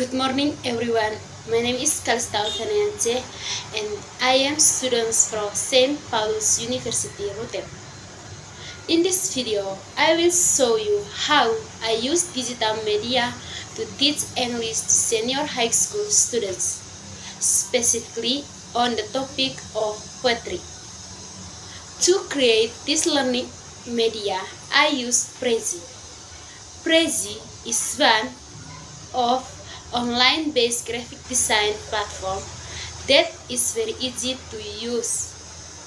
Good morning, everyone. My name is Kalista Alfaniance, and I am student from St. Paul's University, Rotterdam. In this video, I will show you how I use digital media to teach English to senior high school students, specifically on the topic of poetry. To create this learning media, I use Prezi. Prezi is one of online-based graphic design platform that is very easy to use,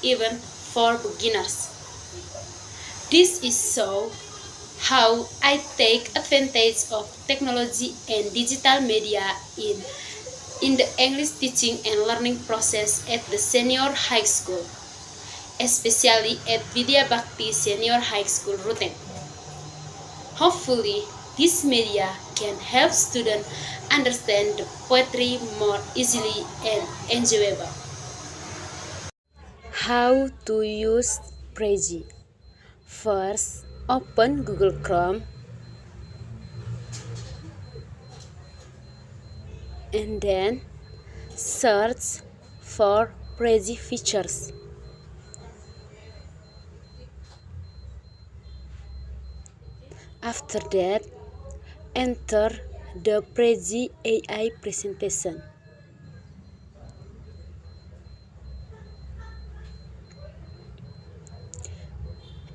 even for beginners. This is so how I take advantage of technology and digital media in the English teaching and learning process at the senior high school, especially at Vidya Bhakti Senior High School, Rotterdam. Hopefully, this media can help students understand the poetry more easily and enjoyable. How to use Prezi? First, open Google Chrome and then search for Prezi features. After that, enter the Prezi AI presentation.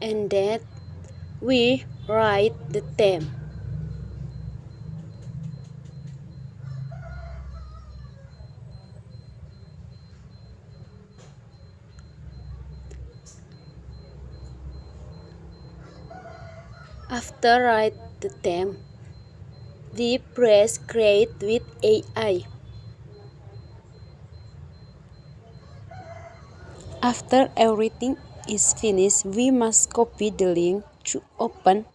And then we write the theme. After write the theme, we press create with AI. After everything is finished, we must copy the link to open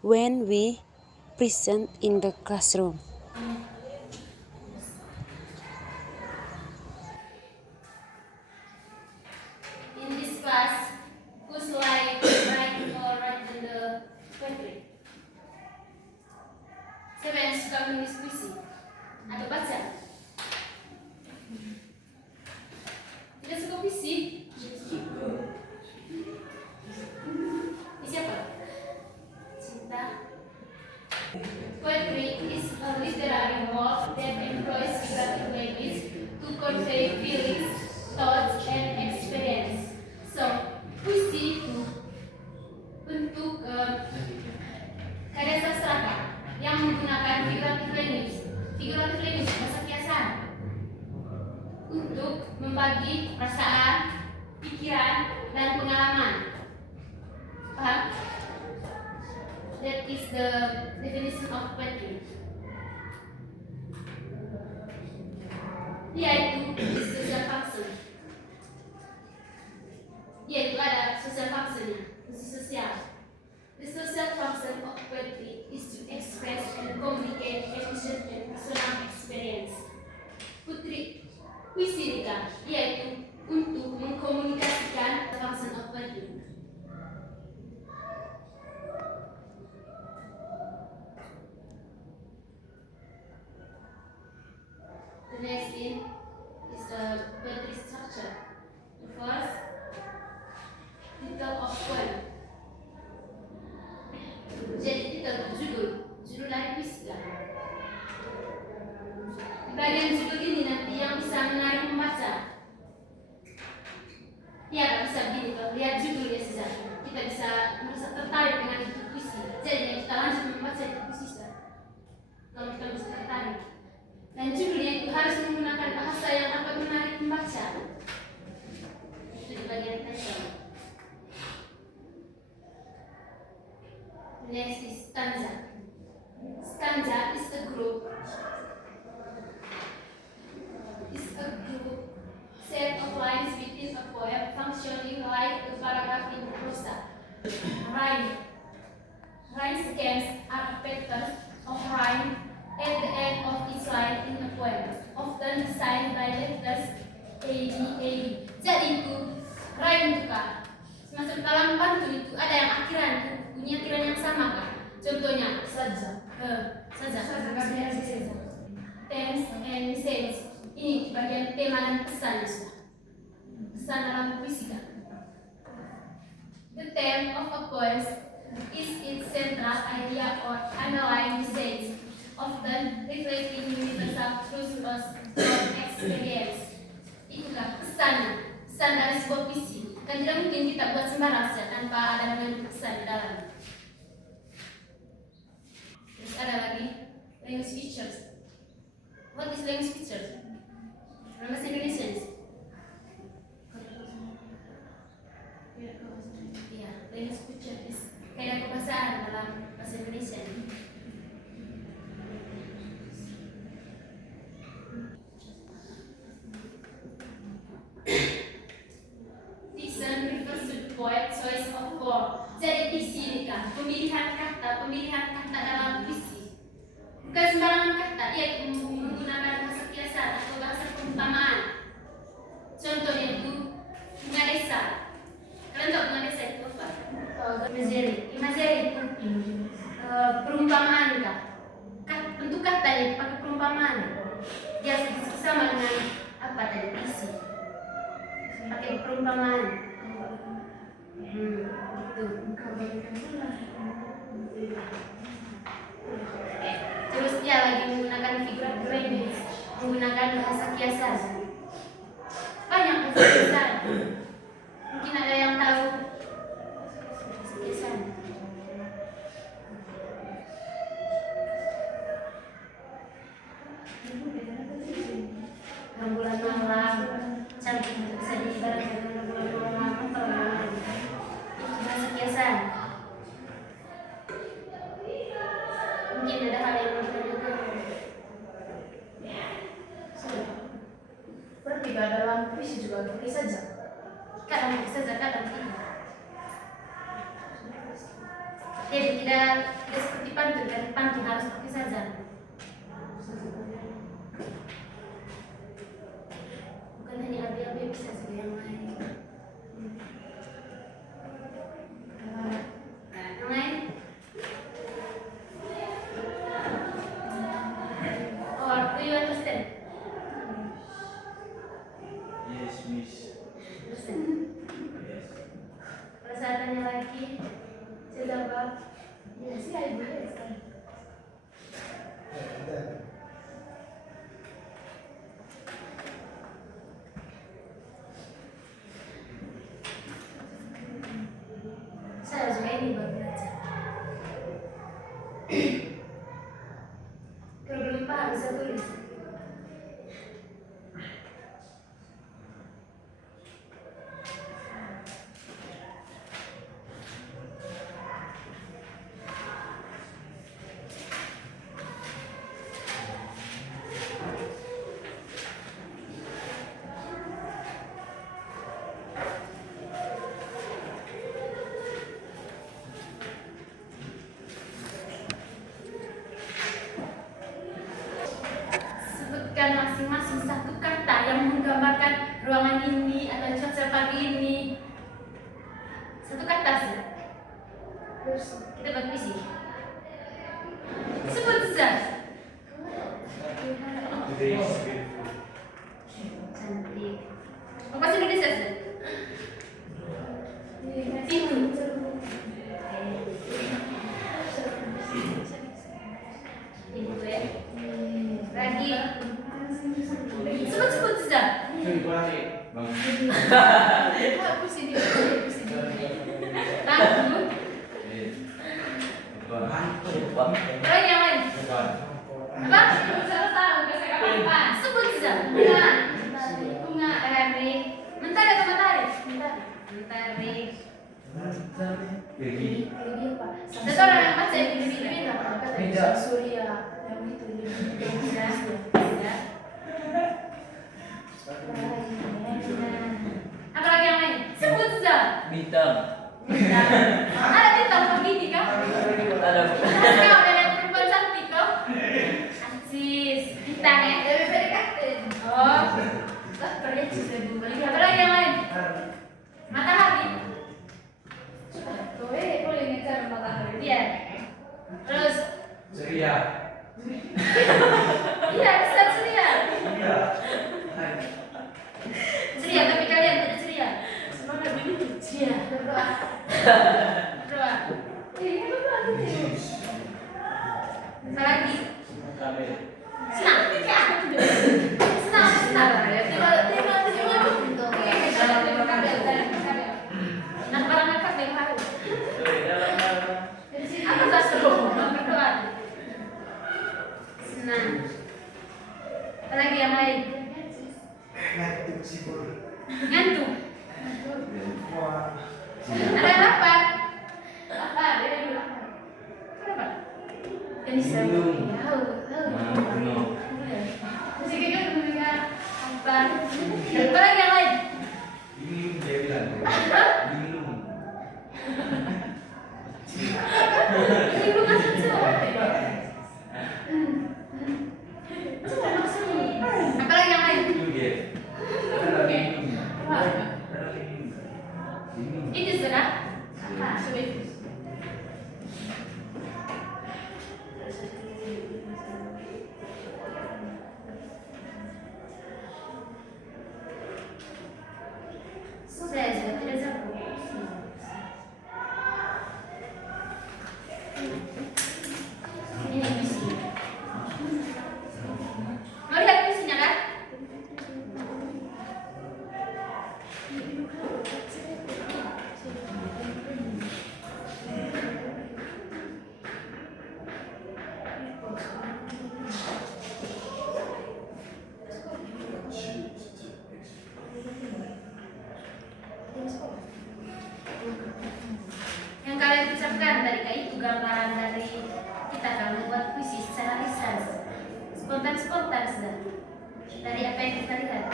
when we present in the classroom. In this class, whose like write or write in the poetry? Siapa yang suka menulis puisi atau baca? Tidak suka puisi? Siapa? Cinta. Poetry is a literary work that employs figurative language to convey feelings, thoughts, and experience. So, puisi itu bentuk karya sastra yang menggunakan figurative language. Figurative language bahasa kiasan untuk membagi perasaan, pikiran, dan pengalaman. Paham? That is the definition of poetry. Dia itu social function. Dia itu ada social functionnya, fungsi sosial. The social function of poetry is to express and communicate emotion and personal experience. Puisi Rika, yaitu untuk mengkomunikasikan function of poetry. The next in is the poetry structure. The first, title of poem. Jadi titel judul dari puisi. Di bagian judul ini nanti yang bisa menarik membaca. Ya, bisa begini kalau lihat judulnya saja, kita bisa merasa tertarik dengan itu puisi. Jadi kita langsung membaca itu puisi saja. Kalau kita bisa tertarik. Dan judulnya itu harus menggunakan bahasa yang dapat menarik membaca. Itu di bagian title. Next is stanza. Stanza is a group set of lines within a poem functioning like a paragraph in prosa. Rhyme schemes are a pattern of rhyme at the end of each line in a poem, often designed by letters A, B, A, B. Jadi itu rhyme itu kan. Semacam dalam pantun itu ada yang akhiran, bunyi akhiran yang sama kan. Contohnya saja. voice is its central idea or underlying message, often reflecting universal truths or experience. Itulah pesan dari sebuah puisi. Kan tidak mungkin kita buat sembarang tanpa ada mengandung pesan di dalam. Terus ada lagi language features. What is language features? Bahasa Indonesia. Ya, language features is kayak kebahasaan dalam bahasa Indonesia. Diction refers to the poet choice of word. Jadi di sini kan pemilihan kata dalam puisi. Bukan sembarangan kata, ia menggunakan bahasa kiasan atau bahasa perumpamaan. Contohnya itu bunga desa. Kalian tahu bunga desa itu apa? Imagery itu perumpamaan kah? Bentuk katanya pakai perumpamaan. Dia sama dengan apa tadi puisi. Pakai perumpamaan. Itu. Terus dia lagi menggunakan figurative language, menggunakan bahasa kiasan. Banyak bahasa kiasan. Mungkin ada yang tahu kiasan. Bulan malam, cantik bisa diibaratkan dengan bulan malam atau itu bahasa kiasan. Mungkin ada hal yang ditanyakan. Berarti dalam puisi juga boleh saja. Kadang bisa saja, kadang tidak. Jadi tidak seperti pantun, dan pantun harus pakai saja. Bukan hanya abi-abi, bisa juga yang lain. Yang lain? Or do you understand? Yes, miss. Understand? Kalau saya tanya lagi, saya jawab. Yes, I believe. Saya juga ini baru belajar. Kalau belum paham bisa tulis. Sebutkan masing-masing satu kata yang menggambarkan ruangan ini atau cuaca pagi ini. Satu kata sih. Kita buat puisi. Sebut saja. Today is beautiful. Cantik. Bahasa Indonesia sih. Itu. Itu ya. Lagi. Sebut saja. Bang. Puisi di puisi di. Lagu. Lagi yang lain. Apa? Sebut saja. Bunga. Mentari. Mentari atau matahari? Mentari. Baby. Satu orang yang baca lebih Kata Surya yang itu Ya. Apa lagi yang lain? Sebut saja. Bintang. Ada bintang begini kah? Ada. Kau ada lihat perempuan cantik kau? Asis. Bintang ya? Oh. Apa lagi yang lain? Matahari. boleh ngejar matahari. Iya. Terus Ceria. iya bisa ceria. Iya. Ceria tapi kalian tidak ceria. Semangat begitu. Iya. Senang. Senang. Nak barang akak yang harus. Apa tak seru? Berdoa. Senang. Apa lagi yang lain? Ngantuk. Ada yang lapar. Lapar. Ada yang lapar. Kenapa? Ini seru. Masih kayak gitu juga. Lapar. Apa lagi yang lain? Bingung dia bilang. Bingung. Ini belum masuk semua. Apa lagi yang lain? Itu dia. Ada bingung. Ada bingung. Bingung. Ini sudah. Sudah. Saya juga tidak jago. Ini puisi. Mau lihat puisinya kan? Yang kalian ucapkan tadi kayak itu gambaran dari kita kalau membuat puisi secara lisan, spontan saja. Dari apa yang kita lihat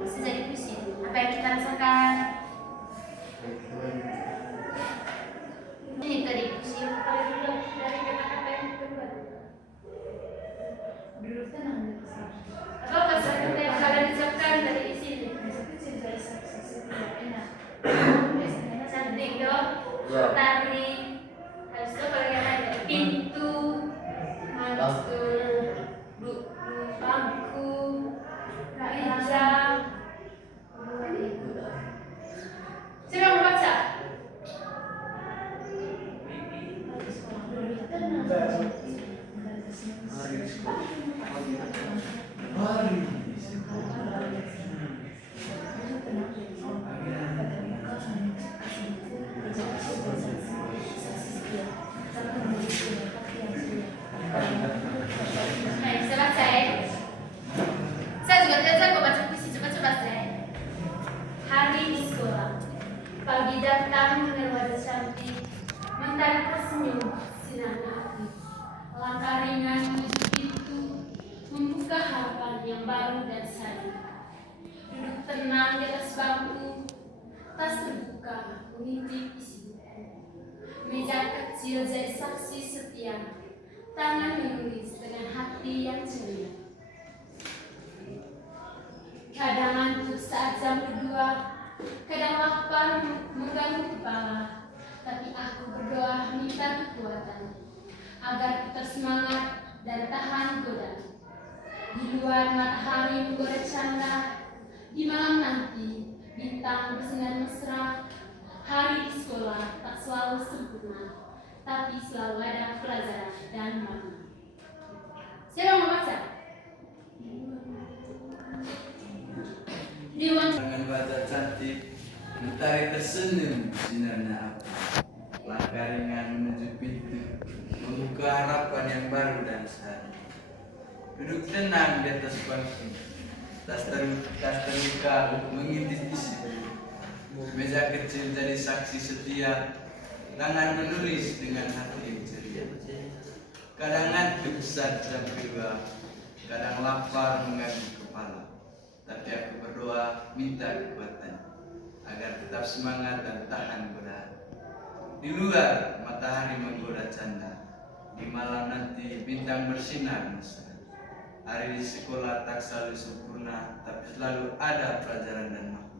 bisa jadi puisi. Apa yang kita rasakan. Ini tadi puisi yang paling mudah dari kata-kata yang kita buat. Duduk tenang. Apa kata-kata yang kalian ucapkan dari di sini? Enak. Cantik dong. Tari. Habis itu kalau yang ada pintu, masuk, bangku, meja. Siapa yang mau baca? Baik, saya baca ya. Saya juga tidak jago baca puisi, coba-coba saya. Hari di sekolah, pagi datang dengan wajah cantik, mentari tersenyum, sinar hati. Langkah ringan menuju pintu, membuka harapan yang baru dan sari. Duduk tenang di atas bangku, tas terbuka, mengintip isi buku. Meja kecil jadi saksi setia, tangan menulis dengan hati yang ceria. Kadang ngantuk saat jam kedua, kadang lapar mengganggu kepala, tapi aku berdoa minta kekuatan agar tetap semangat dan tahan godaan. Di luar matahari menggoda canda, di malam nanti bintang bersinar mesra. Hari di sekolah tak selalu sempurna, tapi selalu ada pelajaran dan makna. Siapa yang mau baca? Dengan wajah cantik, mentari tersenyum sinarnya api. Langkah ringan menuju pintu, membuka harapan yang baru dan sari. Duduk tenang di atas bangku, tas terbuka mengintip isi buku. Meja kecil jadi saksi setia, tangan menulis dengan hati yang ceria. Kadang ngantuk saat jam kedua, kadang lapar mengganggu kepala, tapi aku berdoa minta kekuatan agar tetap semangat dan tahan godaan. Di luar matahari menggoda canda, di malam nanti bintang bersinar mesra. Hari di sekolah tak selalu sempurna, tapi selalu ada pelajaran dan makna.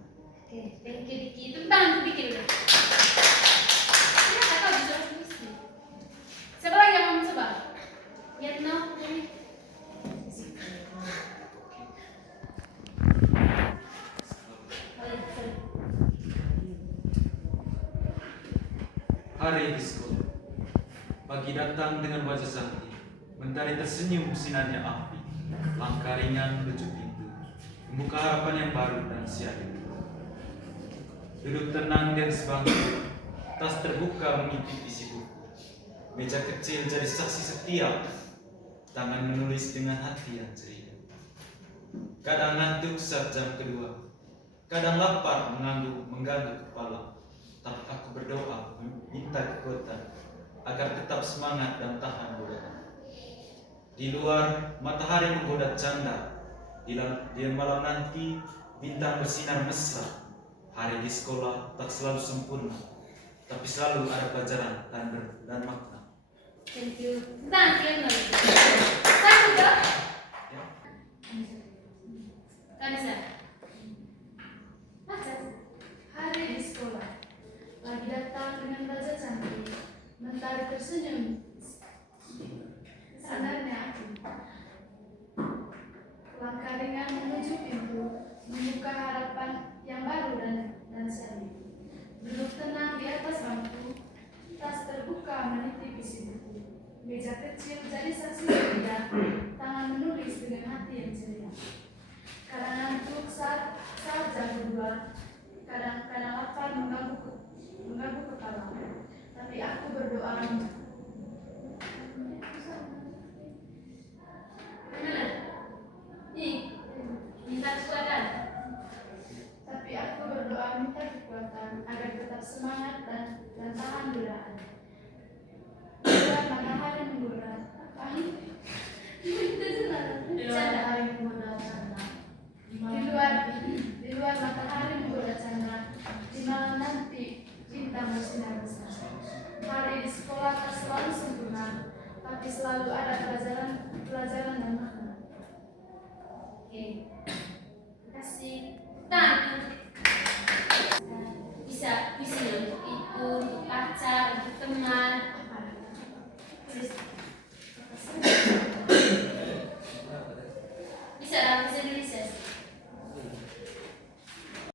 Oke, thank you Diki. Tepuk tangan untuk Diki dulu. Ternyata kau bisa puisi. Siapa lagi yang mau mencoba? Yatno, ini. Hari di sekolah, pagi datang dengan wajah cantik, Mentari tersenyum sinarnya api, langkah ringan menuju pintu, membuka harapan yang baru dan siap. Duduk tenang di atas bangku, tas terbuka mengintip isi buku. Meja kecil jadi saksi setia, tangan menulis dengan hati yang ceria. Kadang ngantuk saat jam kedua, kadang lapar mengganggu kepala. Tapi aku berdoa minta kekuatan agar tetap semangat dan tahan godaan. Di luar matahari menggoda canda, di malam nanti bintang bersinar mesra. Hari di sekolah tak selalu sempurna, tapi selalu ada pelajaran dan makna. Thank you. Thank you. Satu dong. Ya. Kanisa. Baca. Hari di sekolah. Lagi datang dengan wajah cantik. Mentari tersenyum. Sandarnya aku. Langkah ringan menuju pintu, membuka harapan yang baru dan seri. Duduk tenang di atas bangku, tas terbuka meniti isi buku. Meja kecil jadi saksi setia, tangan menulis dengan hati yang ceria. Kadang ngantuk saat jam kedua, kadang lapar mengganggu kepala. Tapi aku berdoa. Gimana? Nih, minta kekuatan. Tapi aku berdoa minta kekuatan agar tetap semangat dan tahan godaan. Bulan matahari menggoda. Canda hari menggoda canda. Di luar matahari menggoda canda. Di malam nanti bintang bersinar besar. Hari di sekolah tak selalu sempurna, tapi selalu ada pelajaran dan makna. Oke.